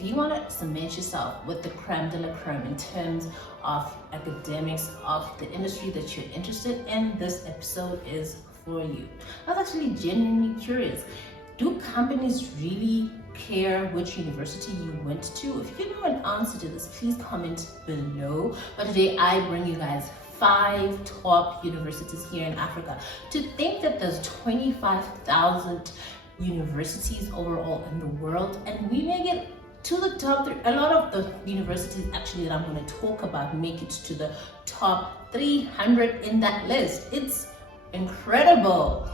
if you want to cement yourself with the creme de la creme in terms of academics of the industry that you're interested in, this episode is for you. I was actually genuinely curious. Do companies really care which university you went to? If you know an answer to this, please comment below. But today I bring you guys 5 top universities here in Africa. To think that there's 25,000 universities overall in the world, and we make it to the top 3. A lot of the universities actually that I'm going to talk about make it to the top 300 in that list. It's incredible.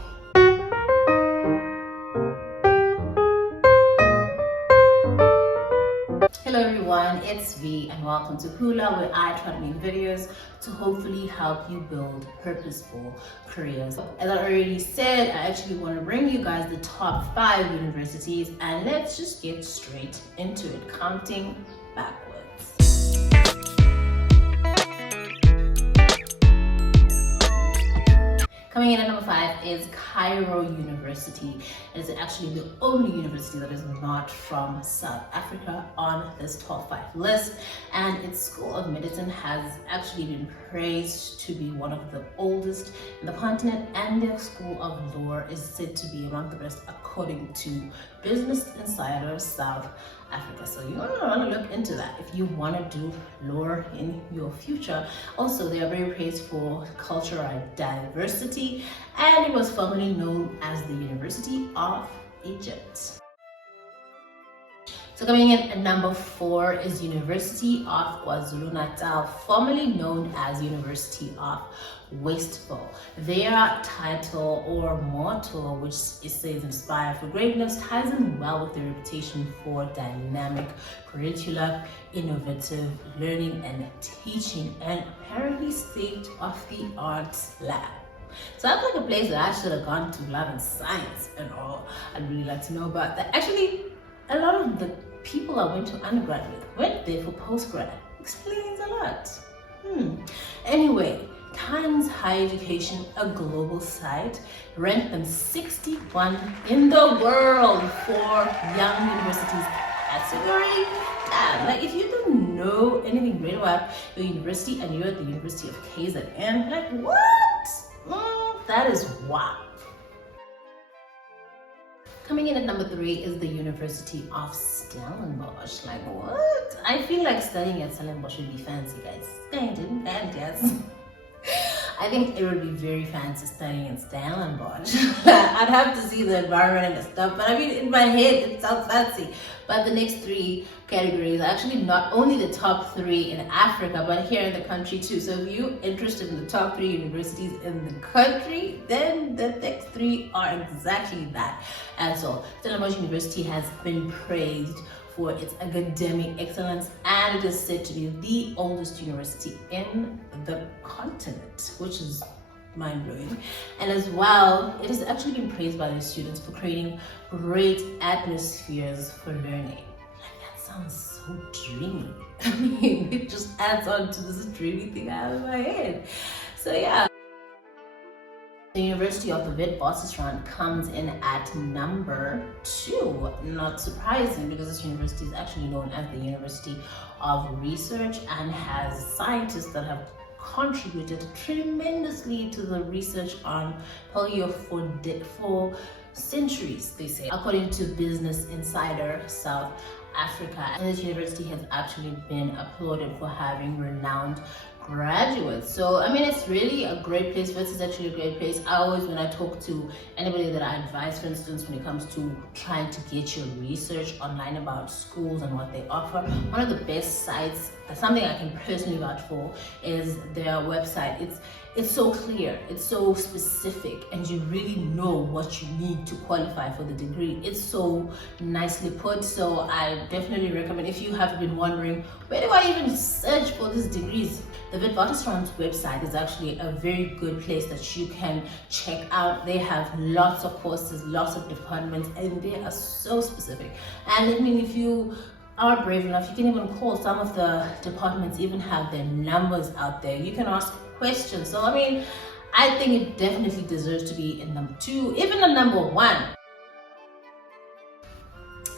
Hello everyone, it's V and welcome to Hula, where I try to make videos to hopefully help you build purposeful careers. As I already said, I actually want to bring you guys the top 5 universities, and let's just get straight into it, counting backwards. Coming in at number 5 is Cairo University. It is actually the only university that is not from South Africa on this top 5 list, and its School of Medicine has actually been praised to be one of the oldest in the continent, and their School of Law is said to be among the best according to Business Insider South Africa. So you want to look into that if you want to do law in your future. Also, they are very praised for cultural diversity, and it was formerly known as the University of Egypt. So coming in at number 4 is University of KwaZulu-Natal, formerly known as University of Westville. Their title or motto, which it says inspire for greatness, ties in well with their reputation for dynamic curricula, innovative learning and teaching, and apparently state-of-the-art lab. So that's like a place that I should have gone to lab and science and all. I'd really like to know about that. Actually, a lot of the people I went to undergrad with went there for postgrad. Explains a lot. Anyway, Times Higher Education, a global site, ranked them 61 in the world for young universities category. Like, if you don't know anything great about your university and you're at the University of KZN, like, what? That is wow. Coming in at number 3 is the University of Stellenbosch. Like, what? I feel like studying at Stellenbosch would be fancy, guys. Yes. I think it would be very fancy studying in Stellenbosch. I'd have to see the environment and the stuff, but I mean, in my head, it sounds fancy. But the next 3 categories are actually not only the top 3 in Africa, but here in the country too. So if you're interested in the top 3 universities in the country, then the next 3 are exactly that. And so Stellenbosch University has been praised for its academic excellence, and it is said to be the oldest university in the continent, which is mind-blowing. And as well, it has actually been praised by the students for creating great atmospheres for learning. Like, that sounds so dreamy. I mean, it just adds on to this dreamy thing I have in my head. So yeah. The University of the Witwatersrand comes in at number 2. Not surprising, because this university is actually known as the University of Research and has scientists that have contributed tremendously to the research on polio for centuries, they say, according to Business Insider South Africa. And this university has actually been applauded for having renowned graduates. So I mean, it's really a great place. This is actually a great place. I always, when I talk to anybody that I advise, for instance, when it comes to trying to get your research online about schools and what they offer, one of the best sites, something I can personally vouch for, is their website. It's so clear, it's so specific, and you really know what you need to qualify for the degree. It's so nicely put. So I definitely recommend, if you have been wondering, where do I even search for these degrees? The Witwatersrand website is actually a very good place that you can check out. They have lots of courses, lots of departments, and they are so specific. And I mean, if you are brave enough, you can even call. Some of the departments even have their numbers out there. You can ask questions. So I mean, I think it definitely deserves to be in number 2, even in number 1.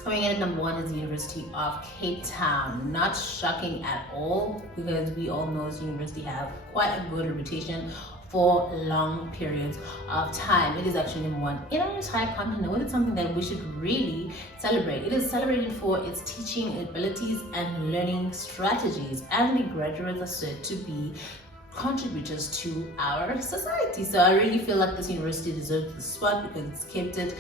Coming in at number 1 is the University of Cape Town. Not shocking at all, because we all know the university have quite a good reputation for long periods of time. It is actually number 1 in our entire continent, which is something that we should really celebrate. It is celebrated for its teaching abilities and learning strategies, and the graduates are said to be contributors to our society. So I really feel like this university deserves the spot because it's kept it,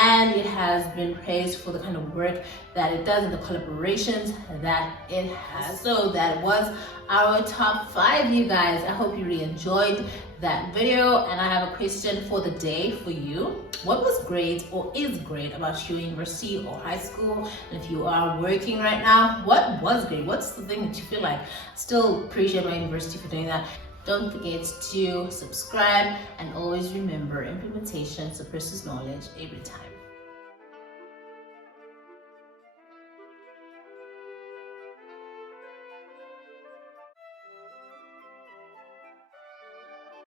and it has been praised for the kind of work that it does and the collaborations that it has. So that was our top 5, you guys. I hope you really enjoyed that video, and I have a question for the day for you. What was great or is great about your university or high school? And if you are working right now, what was great? What's the thing that you feel like still appreciate my university for doing that? Don't forget to subscribe, and always remember, implementation suppresses knowledge every time.